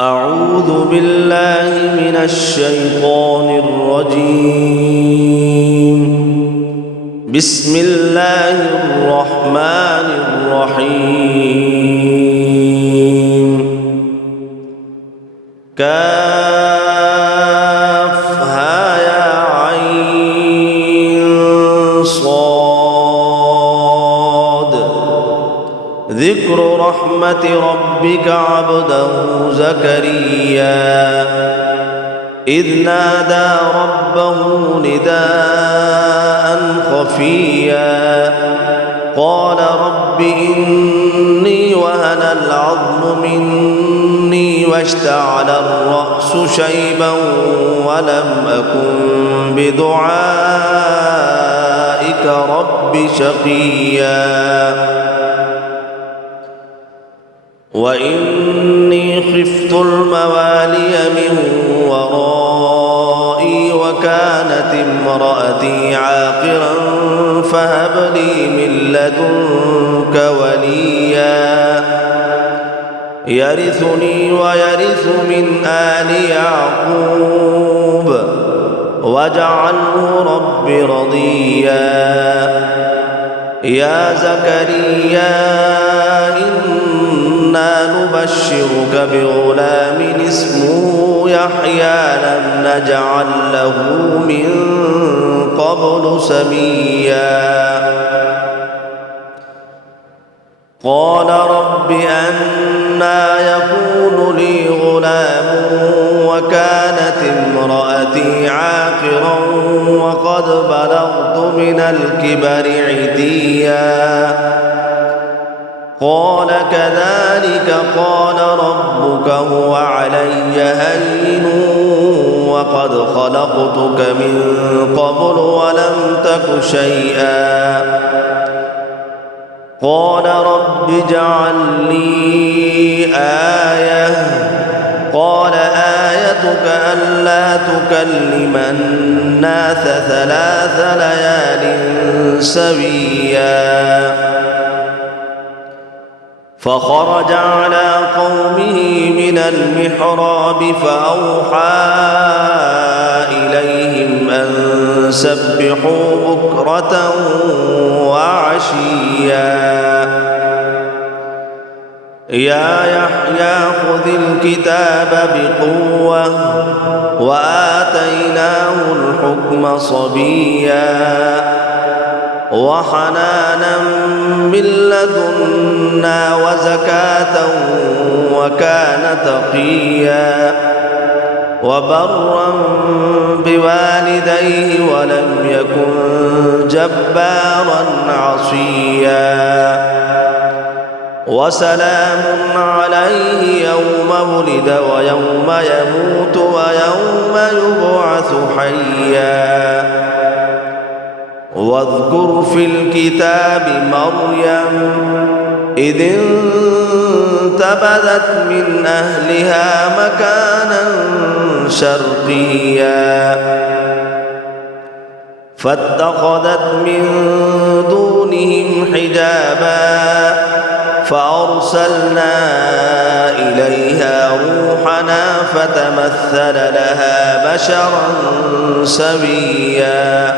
أعوذ بالله من الشيطان الرجيم. بسم الله الرحمن الرحيم. كافها يا عين صاد. ذكر رحمة ربك عبده زكريا إذ نادى ربه نداء خفيا قال رب إني وهن العظم مني واشتعل الرأس شيبا ولم أكن بدعائك رب شقيا وإني خفت الموالي من ورائي وكانت امرأتي عاقرا فهب لي من لدنك وليا يرثني ويرث من آل يعقوب واجعله رب رضيا. يا زكريا إنا نبشرك بغلام اسمه يحيى لم نجعل له من قبل سميا. قال رب أنى يكون لي غلام وكانت امرأتي عاقرا وقد بلغت من الكبر عتيا. قال كذلك قال ربك هو علي هين وقد خلقتك من قبل ولم تك شيئا. قال رب اجعل لي آية. قال آيتك ألا تكلم الناس 3 ليال سويا. فخرج على قومه من المحراب فأوحى إليهم أن سبحوا بكرة وعشيا. يا يحيى خذ الكتاب بقوة وآتيناه الحكم صبيا وحنانا من لدنا وزكاة وكان تقيا وبرا بوالديه ولم يكن جبارا عصيا. وسلام عليه يوم ولد ويوم يموت ويوم يبعث حيا. واذكر في الكتاب مريم إذ انتبذت من أهلها مكانا شرقيا فاتخذت من دونهم حجابا فأرسلنا إليها روحنا فتمثل لها بشرا سويا.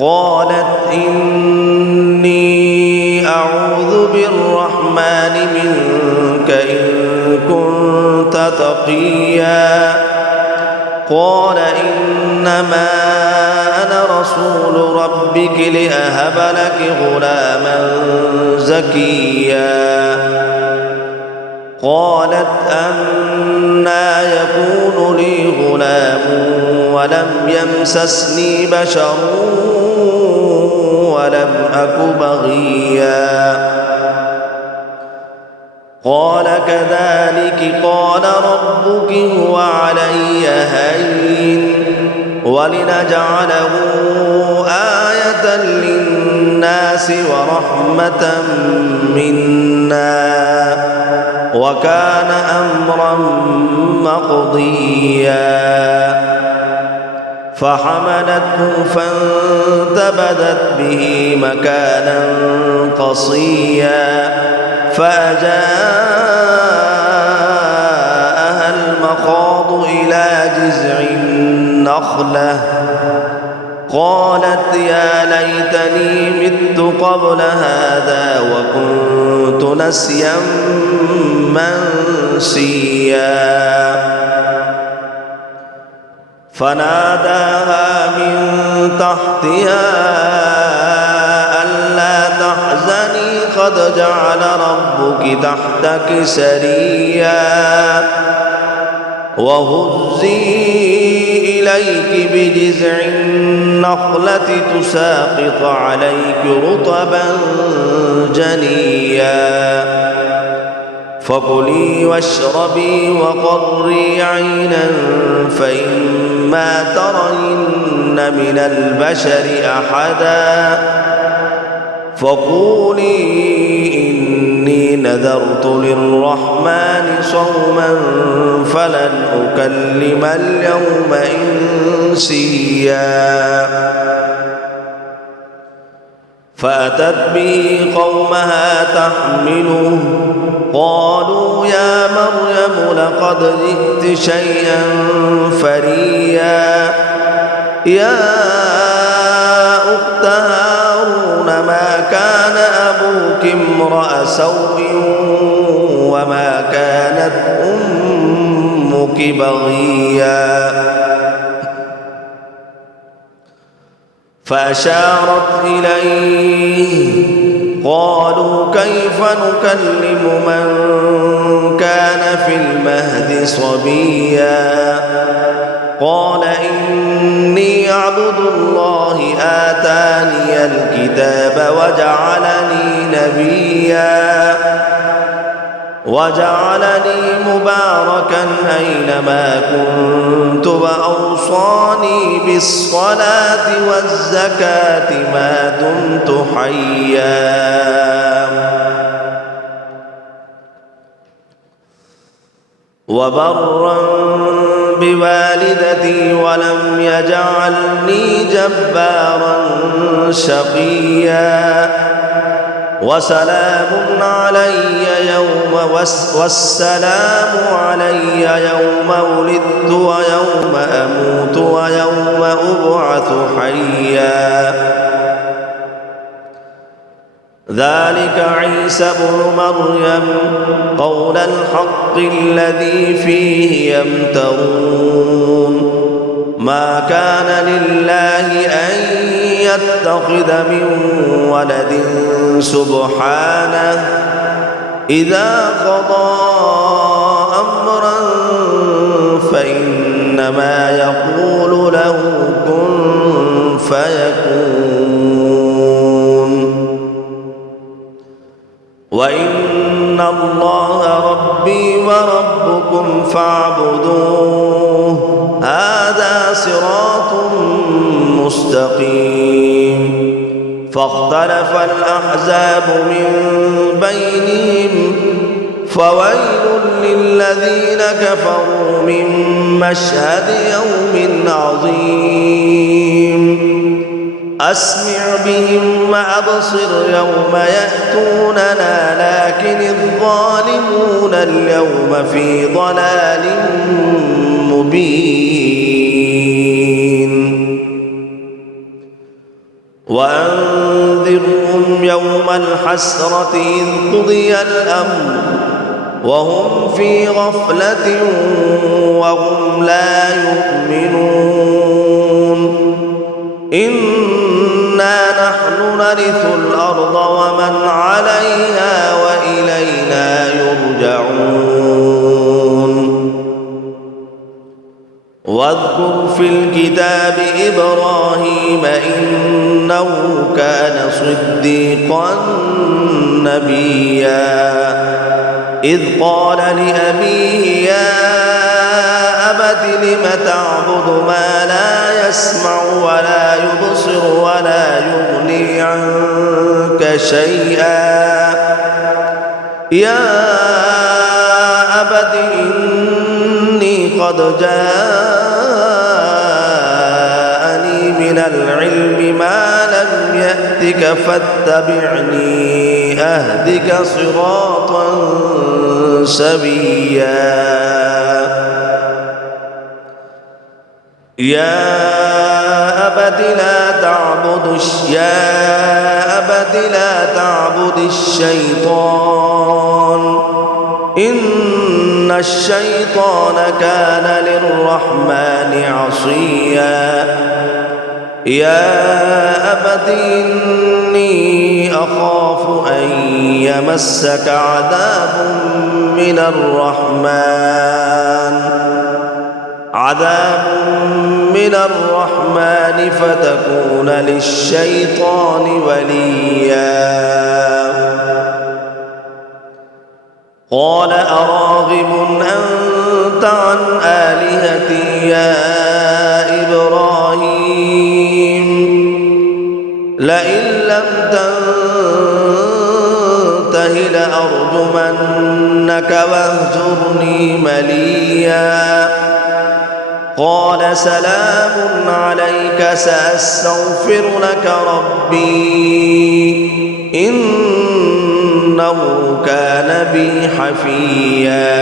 قالت إني أعوذ بالرحمن منك إن كنت تقيا. قال إنما أنا رسول ربك لأهب لك غلاما زكيا. قالت أنى يكون لي غلام ولم يمسسني بشر ولم أك بغيا. قال كذلك قال ربك هو علي هين ولنجعله آية للناس ورحمة منا وكان أمرا مقضيا. فحملته فانتبذت به مكانا قصيا فأجاء قبل هذا وكنت نسيا منسيا فناداها من تحتها ألا تحزني قد جعل ربك تحتك سريا وهزي إليك بجذع النخلة تساقط عليك رطبا جنيا فكلي واشربي وقري عينا فإما ترين من البشر أحدا فقولي إني نذرت للرحمن صوما فلن أكلم اليوم إنسيا فأتت به قومها تحمله قالوا يا مريم لقد جئت شيئا فريا يا أخت هارون ما كان أبوك امرأ سوء وما كانت أمك بغيا فأشارت إليه قالوا كيف نكلم من كان في المهد صبيا قال إني عبد الله آتاني الكتاب وجعلني مباركا أينما كنت وأوصاني بالصلاة والزكاة ما دمت حيا وبرا بوالدتي ولم يجعلني جبارا شقيا والسلام علي يوم ولدت ويوم أموت ويوم أبعث حيا ذلك عيسى بن مريم قول الحق الذي فيه يمترون ما كان لله أن يتخذ من ولد سبحانه إذا قضى أمرا فإنما يقول له كن فيكون وإن الله ربي وربكم فاعبدوه هذا صراط مستقيم فاختلف الأحزاب من بينهم فويل للذين كفروا من مشهد يوم عظيم أسمع بهم وأبصر يوم يأتوننا لكن الظالمون اليوم في ضلال مبين وأنذرهم يوم الحسرة إذ قضي الأمر وهم في غفلة وهم لا يؤمنون إنا نحن نرث الأرض ومن عليها وإلينا يرجعون واذكر في الكتاب إبراهيم إنه كان صديقا نبيا إذ قال لأبيه يا أبت لم تعبد ما لا يسمع ولا يبصر ولا يغني عنك شيئا يا أبت إني قد جاءني من العلم ما لم يأتك فاتبعني أهدك صراطا سويا يا أبت لا تعبد الشيطان إن الشيطان كان للرحمن عصيا يا أبت إني أخاف أن يمسك عذاب من الرحمن فتكون للشيطان وليا قال أراغب أنت عن آلهتي يا إبراهيم لئن لم تنته لأرجمنك واهجرني مليا قال سلام عليك سأستغفر لك ربي إنه كان بي حفيا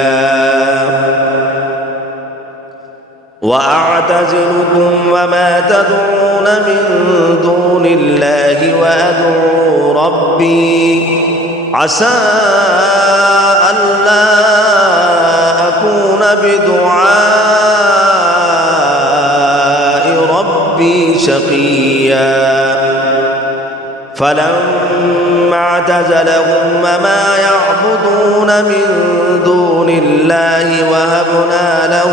وأعتزلكم وما تدعون من دون الله وأدعو ربي عسى ألا أكون بدعاء ربي شقيا فلما اعتزلهم وما يعبدون من دون الله وهبنا له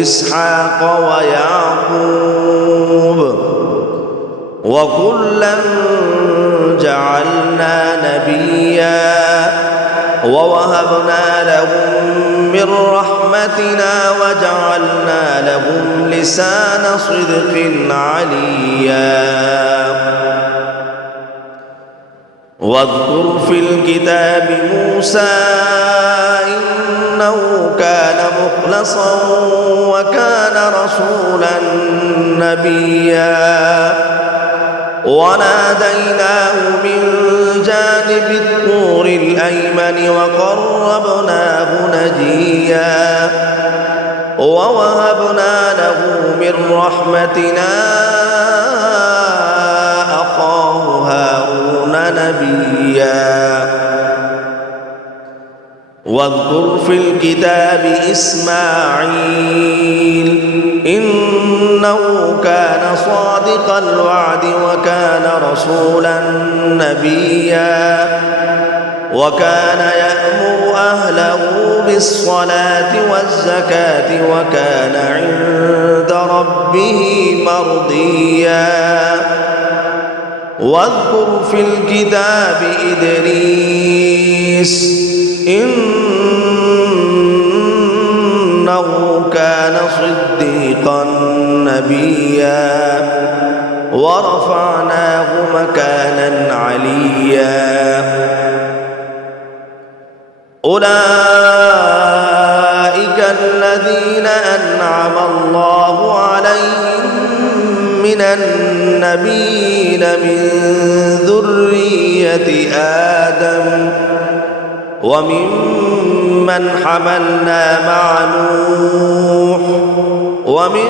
إسحاق ويعقوب وكلا جعلنا نبيا ووهبنا لهم من رحمتنا وجعلنا لهم لسان صدق عليا واذكر في الكتاب موسى إنه كان مخلصا وكان رسولا نبيا وناديناه من جانب الطور الأيمن وقربناه نجيا ووهبنا له من رحمتنا أخاه هارون نبيا واذكر في الكتاب إسماعيل إنه كان صادق الوعد وكان رسولا نبيا وكان يأمر أهله بالصلاة والزكاة وكان عند ربه مرضيا واذكر في الكتاب إدريس إنه كان صديقا نبيا ورفعناه مكانا عليا أولئك الذين أنعم الله عليهم من النبيين من ذرية آدم وممن حملنا مع نوح ومن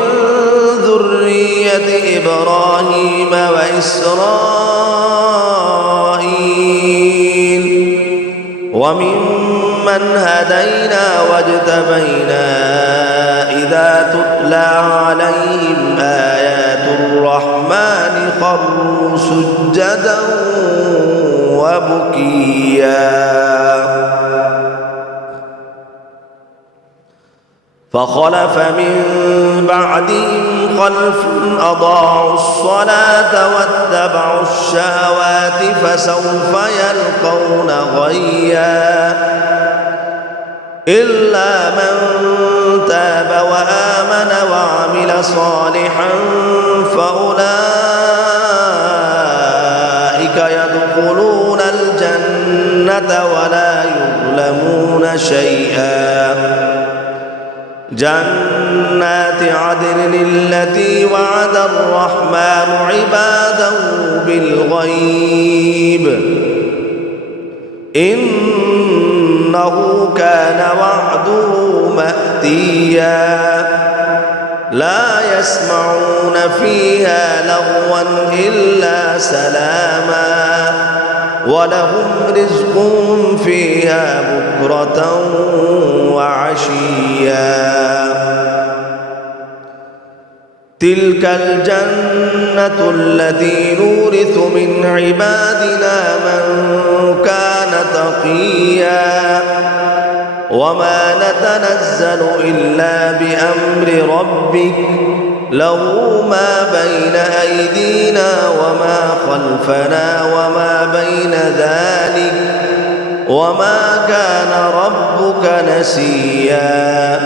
ذرية إبراهيم وإسرائيل وممن هدينا واجتبينا إذا تتلى عليهم آيات الرحمن خروا سجدا وبكيا فخلف من بعدهم خلف أضاعوا الصلاة واتبعوا الشهوات فسوف يلقون غيا إلا من تاب وآمن وعمل صالحا فأولئك يدخلون الجنة ولا يظلمون شيئا جنات عدن التي وعد الرحمن عباده بالغيب إنه كان وعده مأتيا لا يسمعون فيها لغوا إلا سلاما ولهم رزقهم فيها بكرة وعشيا تلك الجنة التي نورث من عبادنا من كان تقيا وما نتنزل إلا بأمر ربك له ما بين أيدينا وما خلفنا وما بين ذلك وما كان ربك نسيا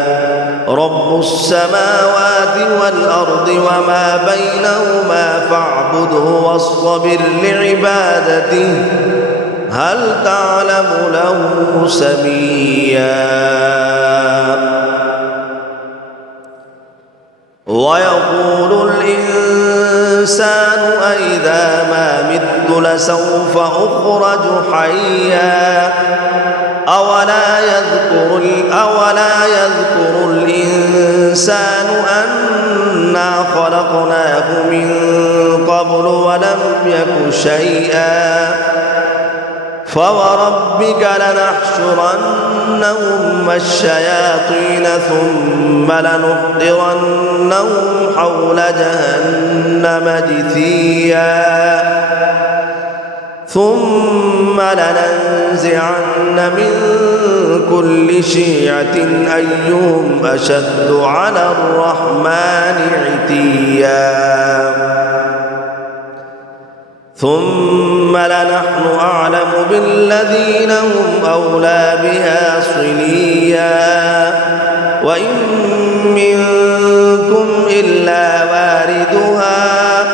رب السماوات والأرض وما بينهما فاعبده واصطبر لعبادته هل تعلم له سميا ويقول الإنسان أإذا ما مت لسوف أخرج حيا أولا يذكر الإنسان أنا خلقناه من قبل ولم يك شيئا فوربك لنحشرنهم الشياطين ثم لنحضرنهم حول جهنم جثيا ثم لننزعن من كل شيعة أيهم أشد على الرحمن عتيا ثم لنحن أعلم بالذين هم أولى بها صليا وإن منكم إلا واردها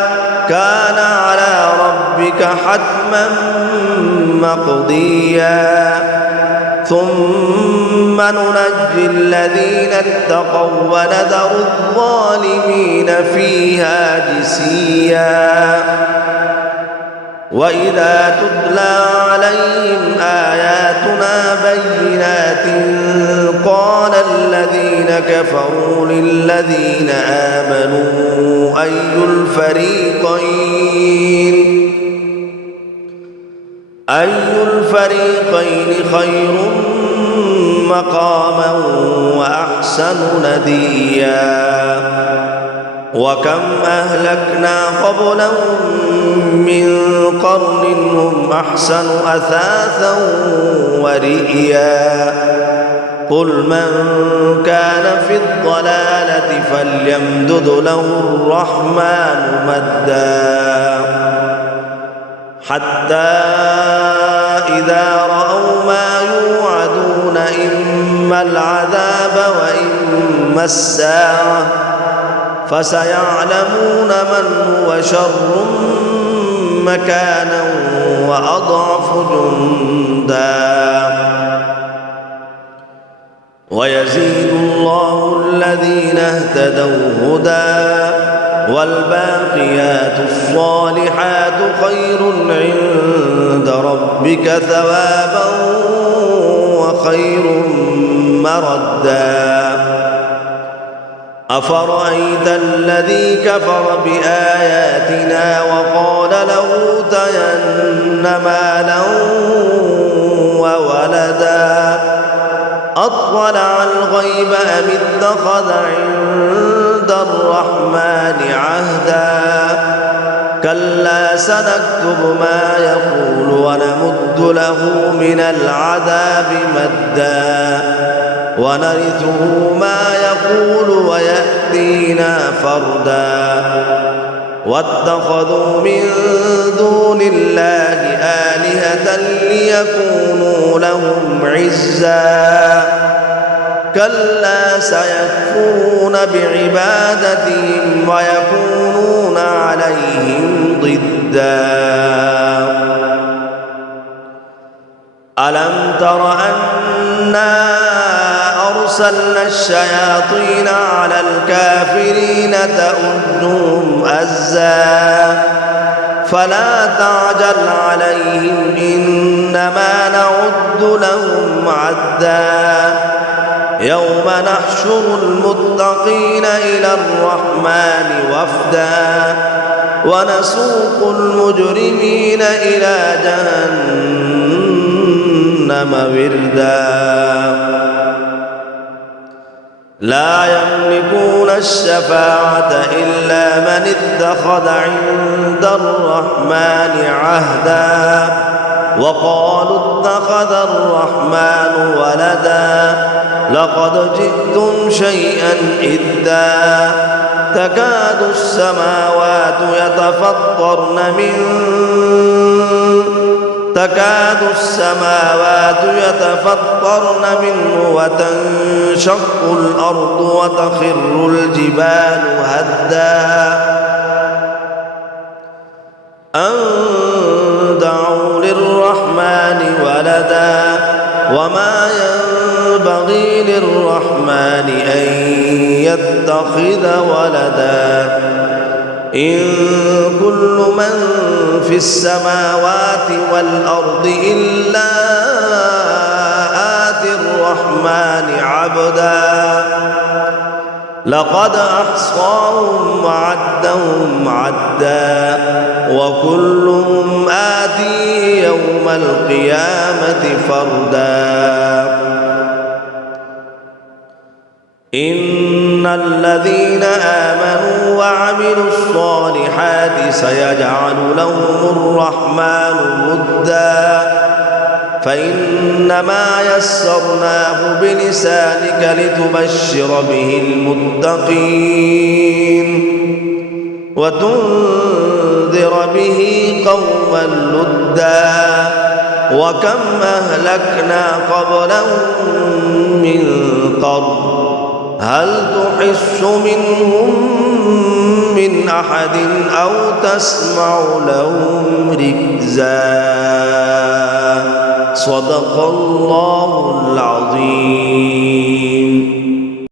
كان على ربك حتما مقضيا ثم ننجي الذين اتقوا ونذر الظالمين فيها جثيا وإذا تتلى عليهم آياتنا بينات قال الذين كفروا للذين آمنوا أي الفريقين خير مقاما وأحسن نديا وكم أهلكنا قبلهم من قرن هم أحسن أثاثا ورئيا قل من كان في الضلالة فليمدد له الرحمن مدا حتى إذا رأوا ما يوعدون إما العذاب وإما الساعة فسيعلمون من هو شر مكانا وأضعف جندا ويزيد الله الذين اهتدوا هدى والباقيات الصالحات خير عند ربك ثوابا وخير مردا أفرأيت الذي كفر بآياتنا وقال لأوتين مالا وولدا أطلع الغيب أم اتخذ عند الرحمن عهدا كلا سنكتب ما يقول ونمد له من العذاب مدا ونرثه ما يقول ويأتينا فردا واتخذوا من دون الله آلهة ليكونوا لهم عزا كلا سيكفرون بعبادتهم ويكونون عليهم ضدا ألم تر أنا أرسلنا الشياطين على الكافرين تؤذهم أزا فلا تعجل عليهم إنما نعد لهم عدا يوم نحشر المتقين إلى الرحمن وفدا ونسوق المجرمين إلى جهنم وردا لا يملكون الشفاعة إلا من اتخذ عند الرحمن عهدا وقالوا اتخذ الرحمن ولدا لقد جئتم شيئا إدا تكاد السماوات يتفطرن منه وتنشق الأرض وتخر الجبال هدا أن دعوا للرحمن ولدا وما ينبغي للرحمن أن يتخذ ولدا إن كل من في السماوات والأرض إلا آتي الرحمن عبدا لقد أحصاهم وعدهم عدا وكلهم آتيه يوم القيامة فردا إن الذين آمنوا وعملوا الصالحات سيجعل لهم الرحمن ودا فإنما يسرناه بلسانك لتبشر به المتقين وتنذر به قوما لدا وكم أهلكنا قبلهم من قرن هل تحس منهم من أحد أو تسمع لهم ركزا صدق الله العظيم.